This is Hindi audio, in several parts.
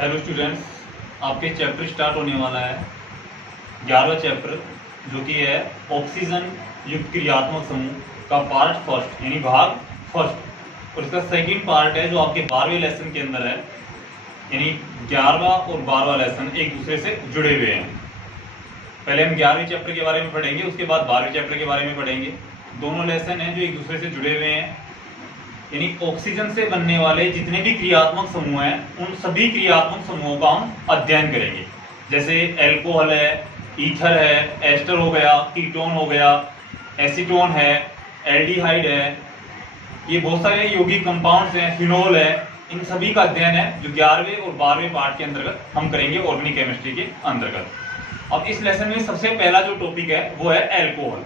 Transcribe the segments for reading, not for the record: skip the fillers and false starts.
हेलो स्टूडेंट्स, आपके चैप्टर स्टार्ट होने वाला है 11वां चैप्टर, जो कि है ऑक्सीजन युक्त क्रियात्मक समूह का पार्ट फर्स्ट यानी भाग फर्स्ट। और इसका सेकंड पार्ट है जो आपके 12वें लेसन के अंदर है, यानी 11वां और 12वां लेसन एक दूसरे से जुड़े हुए हैं। पहले हम 11वें चैप्टर के बारे में पढ़ेंगे, उसके बाद 12वें चैप्टर के बारे में पढ़ेंगे। दोनों लेसन हैं जो एक दूसरे से जुड़े हुए हैं, यानी ऑक्सीजन से बनने वाले जितने भी क्रियात्मक समूह हैं उन सभी क्रियात्मक समूहों का हम अध्ययन करेंगे। जैसे एल्कोहल है, ईथर है, एस्टर हो गया, कीटोन हो गया, एसीटोन है, एल्डिहाइड है, ये बहुत सारे यौगिक कंपाउंड्स हैं, फिनोल है, इन सभी का अध्ययन है जो 11वें और 12वें पार्ट के अंतर्गत हम करेंगे ऑर्गेनिक केमिस्ट्री के अंतर्गत। अब इस लेसन में सबसे पहला जो टॉपिक है वो है एल्कोहल।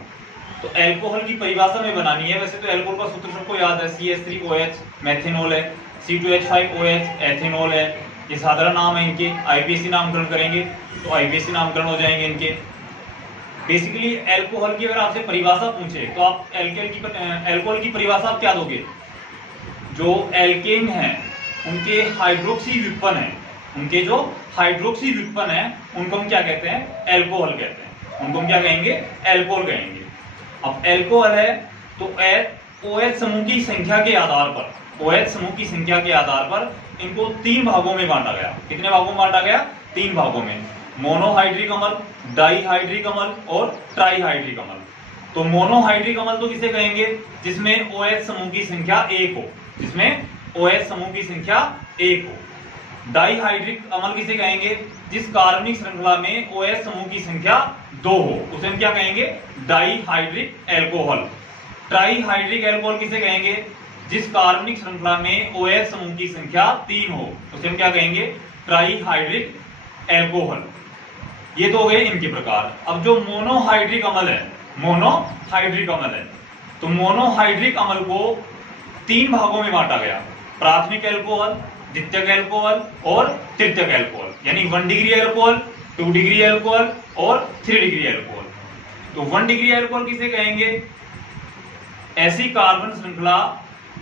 तो एल्कोहल की परिभाषा में बनानी है। वैसे तो एल्कोहल का सूत्र सबको याद है, CH3OH मेथिनॉल है, C2H5OH एथेनॉल है, ये साधारण नाम है इनके। IPAC नामकरण करेंगे तो IPAC नामकरण हो जाएंगे इनके। बेसिकली एल्कोहल की अगर आपसे परिभाषा पूछे तो आप एल्कोहल की परिभाषा आप क्या दोगे? जो एल्केन है उनके हाइड्रोक्सी व्युत्पन्न है, उनके जो हाइड्रोक्सी व्युत्पन्न है उनको हम क्या कहते हैं? एल्कोहल कहते हैं। उनको हम क्या कहेंगे? एल्कोहल कहेंगे। अब एल्कोहल है तो OH समूह की संख्या के आधार पर, OH समूह की संख्या के आधार पर इनको 3 भागों में बांटा गया। कितने भागों में बांटा गया? 3 भागों में। मोनोहाइड्रिक अम्ल, डाइहाइड्रिक अम्ल और ट्राइहाइड्रिक अम्ल। तो मोनोहाइड्रिक अम्ल तो किसे कहेंगे? जिसमें OH समूह की संख्या 1 हो, जिसमें OH समूह की संख्या 1 हो। डाइहाइड्रिक अम्ल किसे कहेंगे? जिस कार्बनिक श्रृंखला में OH समूह की संख्या 2 हो, उसे हम क्या कहेंगे? Dihydric alcohol. ट्राइहाइड्रिक एल्कोहल किसे कहेंगे? जिस कार्बनिक श्रृंखला में OH समूह की संख्या 3 हो, उसे हम क्या कहेंगे? Trihydric alcohol. ये तो हो गए इनके प्रकार। अब जो मोनोहाइड्रिक अम्ल है, मोनोहाइड्रिक अम्ल है, तो मोनोहाइड्रिक अम्ल को 3 भागों में बांटा गया। प्राथमिक एल्कोहल, द्वितीयक एल्कोहल और तृतीयक एल्कोहल, यानी 1 डिग्री एल्कोहल, 2 डिग्री एल्कोहल और 3 डिग्री एल्कोहल। तो 1 डिग्री एल्कोहल किसे कहेंगे? ऐसी कार्बन श्रृंखला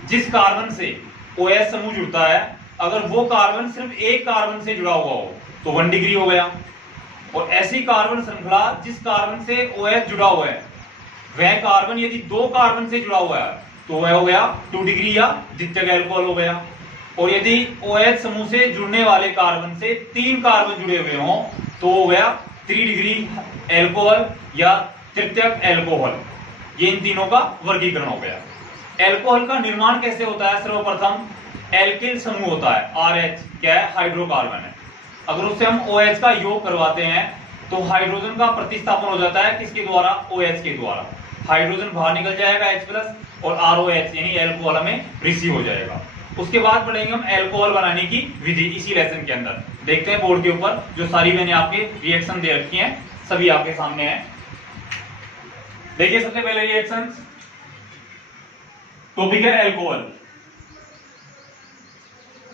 जिस कार्बन से OH समूह जुड़ता है, अगर वो कार्बन सिर्फ एक कार्बन से जुड़ा हुआ हो तो 1 डिग्री हो गया। और ऐसी कार्बन श्रृंखला जिस कार्बन से OH जुड़ा हुआ है, वह कार्बन यदि 2 कार्बन से जुड़ा हुआ है तो वह हो गया 2 डिग्री या द्वितीयक एल्कोहल हो गया। और यदि OH समूह से जुड़ने वाले कार्बन से 3 कार्बन जुड़े हुए हों तो हो गया 3 डिग्री एल्कोहल या तृतीयक एल्कोहल। ये इन तीनों का वर्गीकरण हो गया। एल्कोहल का निर्माण कैसे होता है? सर्वप्रथम एल्किल समूह होता है, RH क्या है? हाइड्रोकार्बन है। अगर उससे हम OH का योग करवाते हैं तो हाइड्रोजन का प्रतिस्थापन हो जाता है किसके द्वारा? OH के द्वारा। हाइड्रोजन बाहर निकल जाएगा H+ और ROH यानी एल्कोहल हमें रिसीव हो जाएगा। उसके बाद पढ़ेंगे हम एल्कोहल बनाने की विधि इसी लेसन के अंदर। देखते हैं बोर्ड के ऊपर जो सारी मैंने आपके रिएक्शन दे रखी हैं, सभी आपके सामने हैं। देखिए सबसे पहले रिएक्शन टॉपिक है एल्कोहल।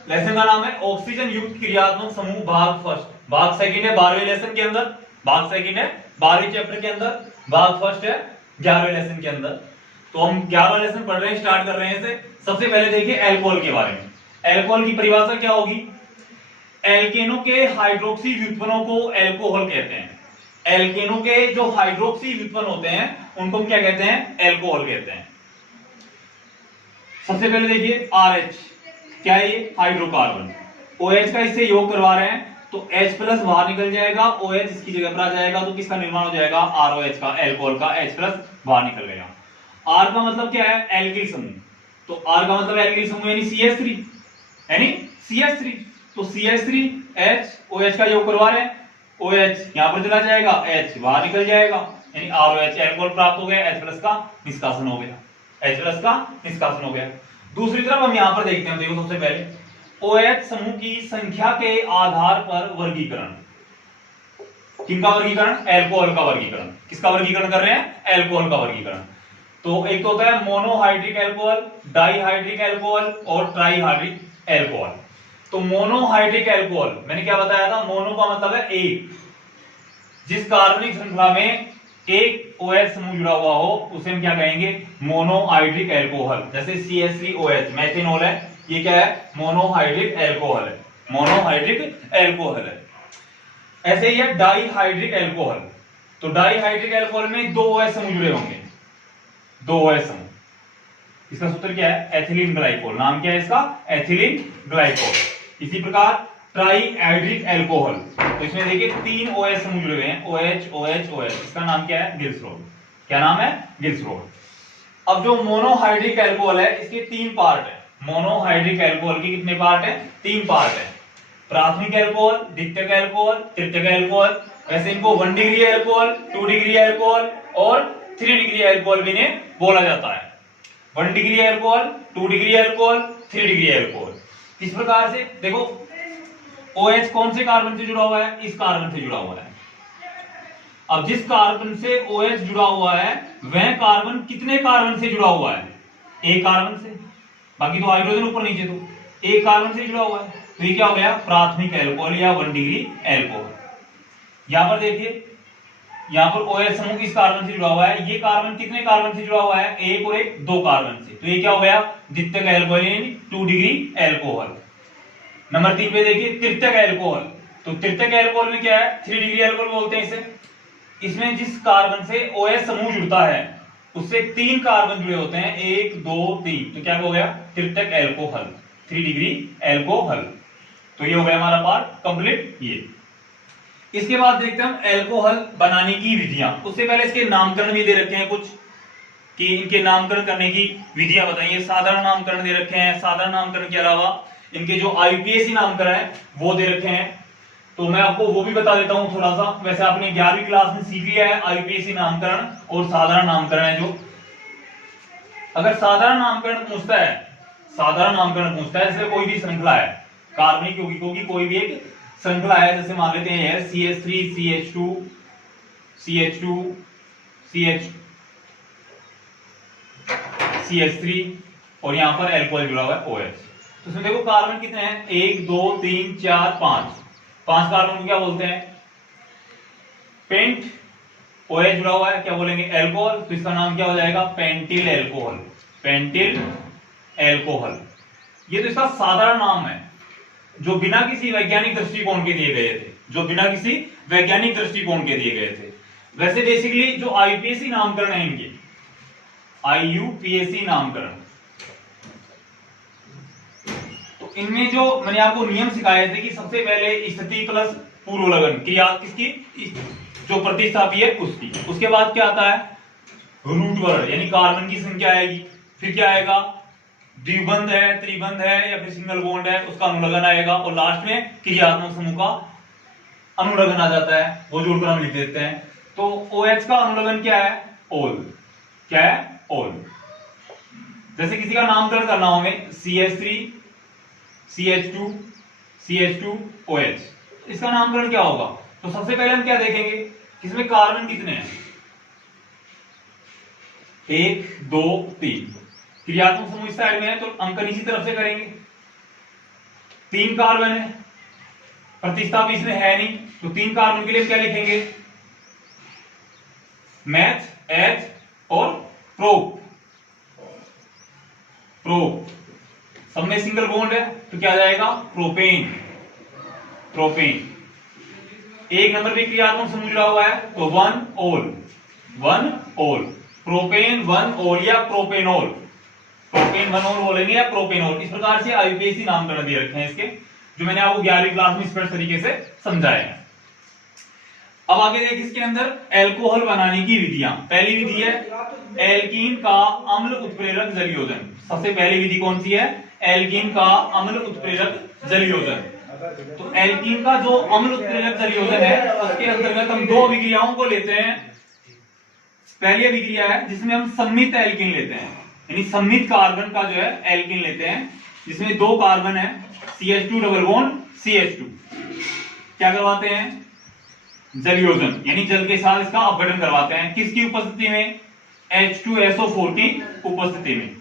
लेसन का नाम है ऑक्सीजन युक्त क्रियात्मक समूह भाग फर्स्ट। भाग सेकंड है 12वें लेसन के अंदर, भाग सेकंड है 12वें चैप्टर के अंदर, भाग फर्स्ट है 11वें लेसन के अंदर। तो हम 11वां लेसन पढ़ रहे हैं, स्टार्ट कर रहे हैं इसे। सबसे पहले देखिए एल्कोहल के बारे में। एल्कोहल की परिभाषा क्या होगी? एल्केनों के हाइड्रोक्सी व्युत्पन्नों को एल्कोहल कहते हैं। एल्केनों के जो हाइड्रोक्सी व्युत्पन्न होते हैं उनको हम क्या कहते हैं? एल्कोहल कहते हैं। सबसे पहले देखिए RH क्या है? ये हाइड्रोकार्बन। OH का इससे योग करवा रहे हैं तो H+ बाहर निकल जाएगा, OH इसकी जगह पर आ जाएगा, तो किसका निर्माण हो जाएगा? ROH का, एल्कोहल का। H+ बाहर निकल गया। R का मतलब क्या है? एल्किल समूह। तो R का मतलब एल्किल समूह यानी CH3, यानी CH3। तो CH3H OH का योग करवा रहे हैं, OH यहां पर चला जाएगा, H बाहर निकल जाएगा, यानी ROH एल्कोहल प्राप्त हो गया, H+ का निष्कासन हो गया, H+ का निष्कासन हो गया। दूसरी तरफ हम यहां पर देखते हैं, देखो सबसे पहले OH समूह की संख्या के आधार पर वर्गीकरण। किसका वर्गीकरण? एल्कोहल का वर्गीकरण। किसका वर्गीकरण कर रहे हैं? एल्कोहल का वर्गीकरण। तो एक तो होता है मोनोहाइड्रिक एल्कोहल, डाइहाइड्रिक एल्कोहल और ट्राइहाइड्रिक एल्कोहल। तो मोनोहाइड्रिक एल्कोहल मैंने क्या बताया था? मोनो का मतलब है एक। जिस कार्बनिक श्रृंखला में एक OH समूह जुड़ा हुआ हो उसे हम क्या कहेंगे? Monohydric alcohol. जैसे CH3OH मेथिनॉल है, ये क्या है? मोनोहाइड्रिक एल्कोहल है। मोनोहाइड्रिक एल्कोहल है। ऐसे ही है डाईहाइड्रिक एल्कोहल। तो डाईहाइड्रिक एल्कोहल में दो OH समूह जुड़े होंगे, दो OH समूह। इसका सूत्र क्या है? Ethylene glycol. नाम क्या है इसका? Ethylene glycol. इसी प्रकार ट्राईहाइड्रिक एल्कोहल, तो इसमें देखिए 3 OH समूह जुड़े हुए हैं, OH OH OH। इसका नाम क्या है? ग्लिसरॉल। क्या नाम है? ग्लिसरॉल। अब जो मोनोहाइड्रिक एल्कोहल है, इसके 3 पार्ट है। मोनोहाइड्रिक एल्कोहल के कितने पार्ट है? 3 पार्ट है। प्राथमिक एल्कोहल, द्वितीयक एल्कोहल, तृतीयक एल्कोहल। वैसे इनको 1 डिग्री एल्कोहल, 2 डिग्री एल्कोहल और 3 डिग्री एल्कोहल भी इन्हें बोला जाता है। 1 degree alcohol, 2 degree alcohol, 3 degree alcohol. इस प्रकार से देखो OH कौन से कार्बन से जुड़ा हुआ है? इस कार्बन से जुड़ा हुआ है। अब जिस कार्बन से OH जुड़ा हुआ है, वह कार्बन कितने कार्बन से जुड़ा हुआ है? एक कार्बन से। बाकी तो हाइड्रोजन ऊपर नीचे, तो एक कार्बन से जुड़ा हुआ है। तो ये क्या हो गया? प्राथमिक एल्कोहल या 1 डिग्री एल्कोहल। यहां पर देखिए, यहां पर OH समूह इस कार्बन से जुड़ा हुआ है। ये कार्बन कितने कार्बन से जुड़ा हुआ है? एक और एक, 2 कार्बन से। तो ये क्या हो गया? द्वितीयक एल्कोहल यानी 2 डिग्री एल्कोहल। नंबर 3 पे देखिए तृतीयक एल्कोहल। तो तृतीयक एल्कोहल में क्या है? 3 डिग्री एल्कोहल बोलते हैं इसे। इसमें जिस कार्बन से OH समूह जुड़ता है, उससे 3 कार्बन जुड़े होते हैं, 1 2 3। तो क्या हो गया? तृतीयक एल्कोहल, 3 डिग्री एल्कोहल। तो ये हो गया हमारा पार्ट कंप्लीट। ये इसके बाद देखते हैं हम एल्कोहल बनाने की विधियां। उससे पहले इसके नामकरण भी दे रखे हैं कुछ, कि इनके नामकरण करने की विधियां बताइए। साधारण नामकरण दे रखे हैं। साधारण नामकरण के अलावा इनके जो IUPAC नामकरण है वो दे रखे हैं। तो मैं आपको वो भी बता देता हूं थोड़ा सा। वैसे आपने 11वीं क्लास में सीख लिया है IUPAC नामकरण और साधारण नामकरण है। जो अगर साधारण नामकरण पूछता है, साधारण नामकरण पूछता है, जैसे कोई भी श्रृंखला है कार्बनिक यौगिकों की, कोई भी एक श्रृंखला है, जैसे मान लेते हैं CH3 CH2 CH2 CH3 और यहां पर एल्कोहल जुड़ा हुआ है OH। तो इसमें देखो कार्बन कितने हैं? 1 2 3 4 5। 5 कार्बन को क्या बोलते हैं? पेंट। OH जुड़ा हुआ है, क्या बोलेंगे? एल्कोहल। तो इसका नाम क्या हो जाएगा? Pentyl alcohol. Pentyl alcohol. ये तो इसका साधारण नाम है, जो बिना किसी वैज्ञानिक दृष्टिकोण के दिए गए थे, जो बिना किसी वैज्ञानिक दृष्टिकोण के दिए गए थे। वैसे बेसिकली जो IUPAC नामकरण है इनके, IUPAC नामकरण, तो इनमें जो मैंने आपको नियम सिखाए थे कि सबसे पहले स्थिति प्लस पूर्व लगन क्रिया किसकी? जो प्रतिस्थापी है उसकी। उसके बाद क्या आता है? रूट वर्ण, यानी कार्बन की संख्या आएगी। फिर क्या आएगा? द्विबंध है, त्रिबंध है या फिर सिंगल बॉन्ड है, उसका अनुलग्न आएगा। और लास्ट में क्रियात्मक समूह का अनुलग्न आ जाता है, वो जोड़कर हम लिख देते हैं। तो OH का अनुलग्न क्या है? ओल। क्या है? ओल। जैसे किसी का नामकरण करना हो हमें, CH3 CH2 CH2 OH, इसका नामकरण क्या होगा? तो सबसे पहले हम क्या देखेंगे, इसमें कार्बन कितने हैं? 1 2 3। क्रियात्मक समूह इस साइड में है, तो अंकन इसी तरफ से करेंगे। 3 कार्बन है, प्रतिस्थापी इसमें है नहीं, तो 3 कार्बन के लिए क्या लिखेंगे? मैथ, एच और प्रो। प्रो सब में सिंगल बॉन्ड है, तो क्या आ जाएगा? प्रोपेन। प्रोपेन। 1 नंबर पे क्रियात्मक समूह जुड़ा हुआ है, तो 1 ओल। 1 ओल। प्रोपेन 1 ओल या प्रोपेनोल। प्रोपेन 1 ओल बोलेंगे या प्रोपेनोल। इस प्रकार से IUPAC नामकरण दिए रखे हैं इसके, जो मैंने आपको 11वीं क्लास में स्पष्ट तरीके से समझाया है। अब आगे देखिए इसके अंदर एल्कोहल बनाने की विधियां। पहली विधि है एल्कीन का अम्ल उत्प्रेरक जलयोजन। सबसे पहली विधि कौन सी है? एल्कीन का अम्ल उत्प्रेरक जलयोजन। तो एल्कीन का जो अम्ल उत्प्रेरक जलयोजन है, उसके अंतर्गत हम 2 अभिक्रियाओं को लेते हैं। पहली अभिक्रिया है जिसमें हम सम्मित एल्कीन लेते हैं, यानी सम्मित कार्बन का जो है एल्कीन लेते हैं, जिसमें 2 कार्बन है, CH2 डबल बॉन्ड CH2। क्या करवाते हैं? जलयोजन, यानी जल के साथ इसका अपघटन करवाते हैं। किसकी उपस्थिति में? H2SO4 की उपस्थिति में।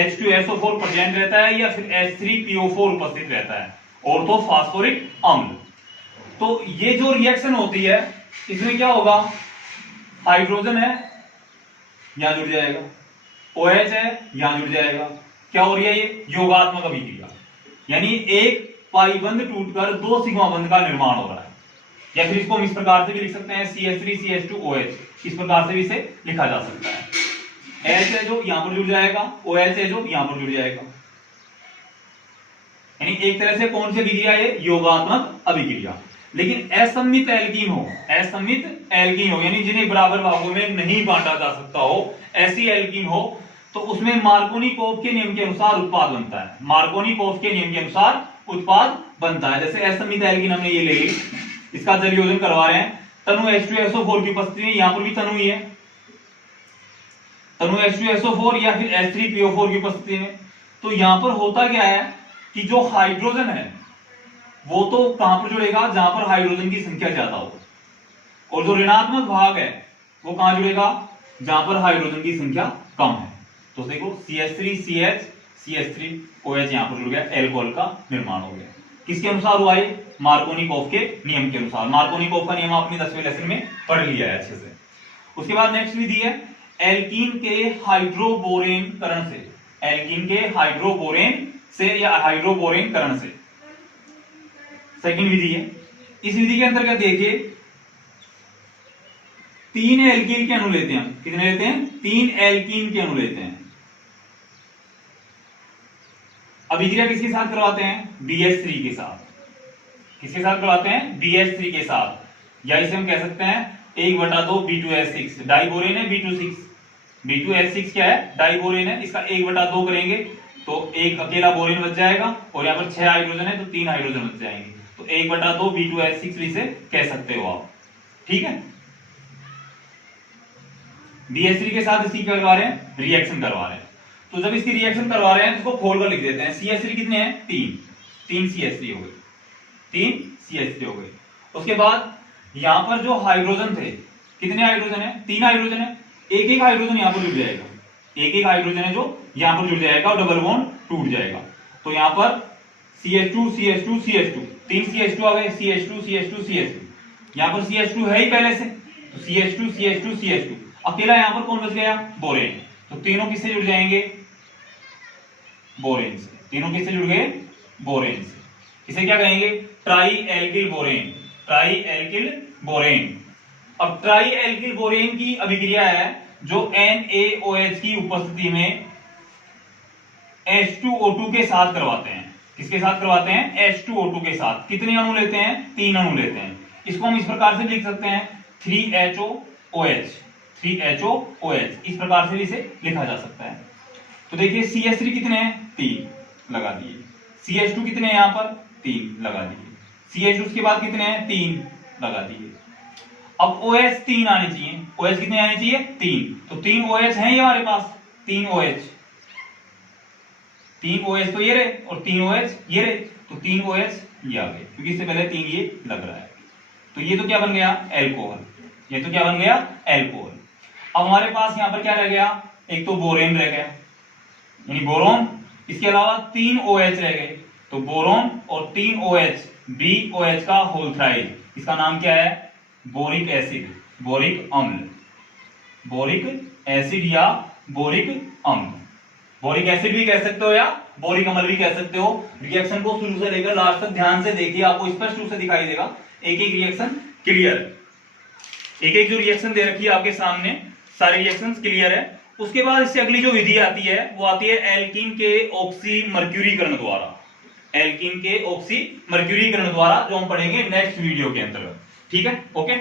H2SO4 प्रेजेंट रहता है या फिर H3PO4 उपस्थित रहता है, ऑर्थो फास्फोरिक अम्ल। तो ये जो रिएक्शन होती है, इसमें क्या होगा? हाइड्रोजन है, यहां जुड़ जाएगा, OH है, यहां जुड़ जाएगा। क्या हो रही है? ये योगात्मक अभिक्रिया, यानी एक पाई बंध टूटकर 2 सिग्मा बंध का निर्माण हो रहा है। या फिर इसको हम इस प्रकार से भी लिख सकते हैं CH3CH2OH, इस प्रकार से भी इसे लिखा जा सकता है। H है जो यहां पर जुड़ जाएगा, OH है जो यहां पर जुड़ जाएगा। यानी एक तरह से कौन सी अभिक्रिया है, योगात्मक अभिक्रिया। लेकिन असममित एल्कीन हो, असममित एल्कीन हो यानी जिन्हें बराबर भागों में नहीं बांटा जा सकता हो, ऐसी एल्कीन हो तो उसमें मार्कोनिकोव के नियम के अनुसार उत्पाद बनता है। मार्कोनिकोव के नियम के अनुसार उत्पाद बनता है। जैसे असममित एल्कीन हमने ये ले ली, इसका जल योजन करवा रहे हैं, तनु H2SO4 की उपस्थिति में, यहां पर भी तनु ही है, तनु H2SO4 या फिर H3PO4 की उपस्थिति में। तो यहां पर होता क्या है कि जो हाइड्रोजन है वो तो कहां पर जुड़ेगा, जहां पर हाइड्रोजन की संख्या ज्यादा हो, और जो ऋणात्मक भाग है वो कहां जुड़ेगा, जहां पर हाइड्रोजन की संख्या कम है। तो देखो CH3CH CH3OH यहां पर जुड़ गया, एल्कोहल का निर्माण हो गया। किसके अनुसार हुआ ये, मार्कोनिकोव के नियम के अनुसार। मार्कोनिकोव का नियम आपने 10वें लेसन में पढ़ लिया है अच्छे से। उसके बाद नेक्स्ट विधि है एल्कीन के हाइड्रोबोरेन करण से, एल्कीन के हाइड्रोबोरेन से या हाइड्रोबोरेन करण से, सेकंड विधि है। इस विधि के अंतर्गत देखिए 3 एल्कीन के अणु लेते हैं हम, कितने लेते हैं, 3 एल्कीन के अणु लेते हैं। अभिक्रिया किसके साथ करवाते हैं, BH3 के साथ। किसके साथ करवाते हैं, BH3 के साथ। या इसे हम कह सकते हैं 1/2 B2H6, डाइबोरेन है B26, B2H6 क्या है, डाइबोरेन है, इसका 1/2 करेंगे तो एक अकेला बोरेन बच जाएगा, और यहाँ पर 6 हाइड्रोजन है तो 3 हाइड्रोजन बच जाएंगे, तो 1/2 B2H6 भी से कह सकते हो आप। ठीक है, BH3 के साथ इसकी क्या करवा रहे हैं, रिएक्शन करवा रहे हैं। तो जब इसकी रिएक्शन करवा रहे हैं तो इसको खोलकर लिख देते हैं। CH3 कितने हैं, 3 CH3 हो गए, 3 CH3 हो गए। उसके बाद यहां पर जो हाइड्रोजन थे, कितने हाइड्रोजन है, 3 हाइड्रोजन है, एक एक हाइड्रोजन यहां पर जुड़ जाएगा, एक एक हाइड्रोजन है जो यहां पर जुड़ जाएगा और डबल बॉन्ड टूट जाएगा। तो यहां पर CH2 CH2 CH2, 3 CH2 आ गए, CH2 CH2 CH2, यहां पर CH2 है ही पहले से, तो CH2 CH2 CH2, अकेला यहां पर कौन बच गया, बोरेन। तो तीनों किससे जुड़ जाएंगे, बोरेन से। तीनों किससे जुड़ गए, बोरेन से। इसे क्या कहेंगे, try alkyl borane, try alkyl borane. अब ट्राई एल्किल बोरेन की अभिक्रिया है जो NaOH की उपस्थिति में H2O2 के साथ करवाते हैं। किसके साथ करवाते हैं, H2O2 के साथ। कितने अणु लेते हैं, 3 अणु लेते हैं। इसको हम इस प्रकार से लिख सकते हैं 3HOOH, 3HOOH, इस प्रकार से इसे लिखा जा सकता है। तो देखिए CH3 कितने हैं, 3 लगा दिए, CH2 कितने हैं यहां पर, 3 लगा दिए, CH2 उसके बाद कितने हैं, 3 लगा दिए। अब OH 3 आने चाहिए, OH कितने आने चाहिए, 3, तो 3 OH हैं ये हमारे पास, 3 OH, 3 OH तो ये रहे और 3 OH ये रहे, तो 3 OH ये आ गए, क्योंकि इससे पहले 3 ये लग रहा है। तो ये तो क्या बन गया, एल्कोहल, ये तो क्या बन गया, एल्कोहल। अब हमारे पास यहां पर क्या रह गया, एक तो बोरेन रह गया, यानी बोरोन, इसके अलावा 3 OH रह गए, तो बोरोन और 3 OH, BOH का होल थ्राइड, इसका नाम क्या है, बोरिक एसिड, बोरिक अम्ल, बोरिक एसिड या बोरिक अम्ल। बोरिक एसिड भी कह सकते हो या बोरिक अम्ल भी कह सकते हो। रिएक्शन को शुरू से लेकर लास्ट तक ध्यान से देखिए, आपको स्पष्ट रूप से दिखाई देगा, एक एक रिएक्शन क्लियर, एक एक जो रिएक्शन दे रखी है आपके सामने, सारे रिएक्शंस क्लियर है। उसके बाद इससे अगली जो विधि आती है वो आती है एल्कीन के ऑक्सी मर्क्यूरीकरण द्वारा, एल्कीन के ऑक्सी मर्क्यूरीकरण द्वारा, जो हम पढ़ेंगे नेक्स्ट वीडियो के अंतर्गत। ठीक है, ओके।